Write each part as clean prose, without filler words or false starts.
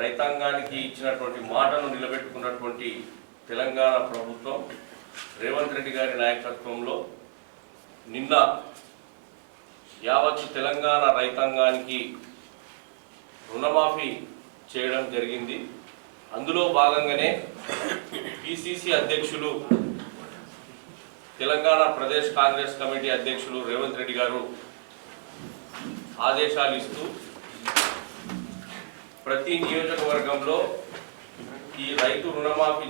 రైతాంగానికి ఇచ్చినటువంటి మాటను నిలబెట్టుకున్నటువంటి తెలంగాణ ప్రభుత్వం రేవంత్ రెడ్డి గారి నాయకత్వంలో నిన్న యావత్ తెలంగాణ రైతాంగానికి రుణమాఫీ చేయడం జరిగింది. అందులో భాగంగానే పిసిసి అధ్యక్షులు తెలంగాణ ప్రదేశ్ కాంగ్రెస్ కమిటీ అధ్యక్షులు రేవంత్ రెడ్డి గారు ఆదేశాలు ఇస్తూ ప్రతి నియోజకవర్గంలో ఈ రైతు రుణమాఫీ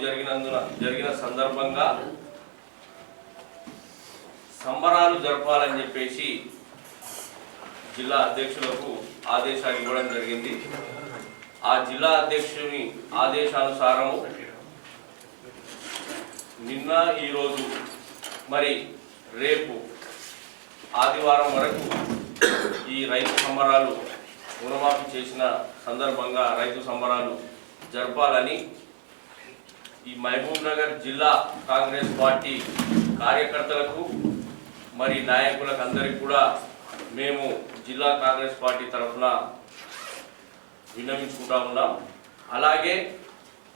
జరిగిన సందర్భంగా సంబరాలు జరపాలని చెప్పేసి జిల్లా అధ్యక్షులకు ఆదేశాలు ఇవ్వడం జరిగింది. ఆ జిల్లా అధ్యక్షుని ఆదేశానుసారము నిన్న ఈరోజు మరి రేపు ఆదివారం వరకు ఈ రైతు సంబరాలు రుణమాఫీ చేసిన సందర్భంగా రైతు సంబరాలు జరపాలని ఈ మహబూబ్ నగర్ జిల్లా కాంగ్రెస్ పార్టీ కార్యకర్తలకు మరి నాయకులకు అందరికీ కూడా మేము జిల్లా కాంగ్రెస్ పార్టీ తరఫున విన్నవించుకుంటా ఉన్నాం. అలాగే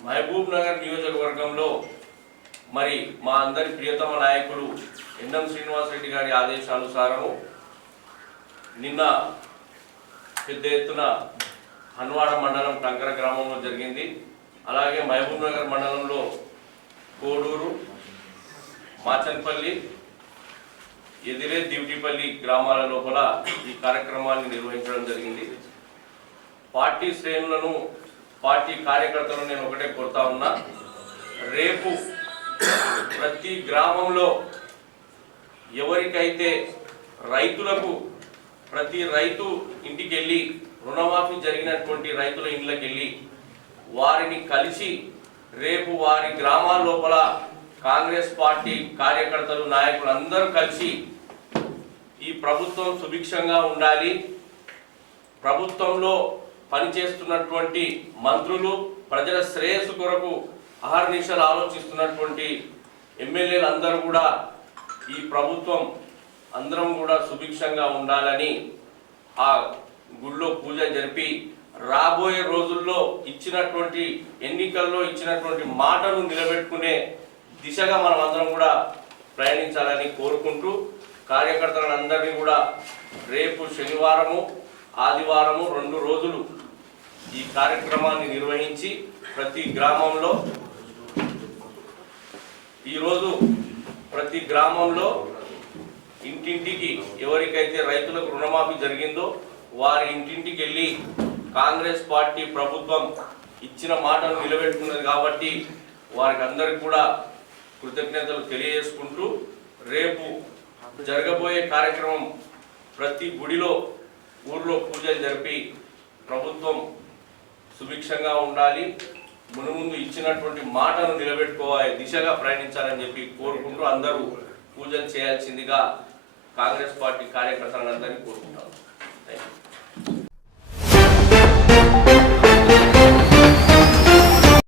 మహబూబ్ నగర్ నియోజకవర్గంలో మరి మా అందరి ప్రియతమ నాయకులు ఎన్ఎం శ్రీనివాస్ రెడ్డి గారి ఆదేశానుసారము నిన్న పెద్ద ఎత్తున హన్వాడ మండలం టంకర గ్రామంలో జరిగింది. అలాగే మహబూబ్ నగర్ మండలంలో కోడూరు, మాచన్పల్లి, ఎదిరే, దివిటిపల్లి గ్రామాల లోపల ఈ కార్యక్రమాన్ని నిర్వహించడం జరిగింది. పార్టీ శ్రేణులను, పార్టీ కార్యకర్తలను నేను ఒకటే కోరుతా ఉన్నా, రేపు ప్రతి గ్రామంలో ఎవరికైతే రైతులకు ప్రతి రైతు ఇంటికి వెళ్ళి రుణమాఫీ జరిగినటువంటి రైతుల ఇంట్లోకి వెళ్ళి వారిని కలిసి రేపు వారి గ్రామాల లోపల కాంగ్రెస్ పార్టీ కార్యకర్తలు, నాయకులు అందరూ కలిసి ఈ ప్రభుత్వం సుభిక్షంగా ఉండాలి, ప్రభుత్వంలో పనిచేస్తున్నటువంటి మంత్రులు ప్రజల శ్రేయస్సు కొరకు అహర్నిశలు ఆలోచిస్తున్నటువంటి ఎమ్మెల్యేలు అందరూ కూడా ఈ ప్రభుత్వం అందరం కూడా సుభిక్షంగా ఉండాలని ఆ గుళ్ళో పూజ జరిపి రాబోయే రోజుల్లో ఇచ్చినటువంటి ఎన్నికల్లో ఇచ్చినటువంటి మాటను నిలబెట్టుకునే దిశగా మనం అందరం కూడా ప్రయాణించాలని కోరుకుంటూ కార్యకర్తలందరినీ కూడా రేపు శనివారము, ఆదివారము 2 రోజులు ఈ కార్యక్రమాన్ని నిర్వహించి ప్రతి గ్రామంలో ఈరోజు ప్రతి గ్రామంలో ఇంటింటికి ఎవరికైతే రైతులకు రుణమాఫీ జరిగిందో వారి ఇంటింటికి వెళ్ళి కాంగ్రెస్ పార్టీ ప్రభుత్వం ఇచ్చిన మాటను నిలబెట్టుకున్నది కాబట్టి వారికి అందరికి కూడా కృతజ్ఞతలు తెలియజేసుకుంటూ రేపు జరగబోయే కార్యక్రమం ప్రతి గుడిలో, ఊర్లో పూజలు జరిపి ప్రభుత్వం సుభిక్షంగా ఉండాలి, మునుముందు ఇచ్చినటువంటి మాటను నిలబెట్టుకోవాలి దిశగా ప్రయాణించాలని చెప్పి కోరుకుంటూ అందరూ పూజలు చేయాల్సిందిగా కాంగ్రెస్ పార్టీ కార్యకర్తలందరినీ కోరుకుంటారు. Thank you.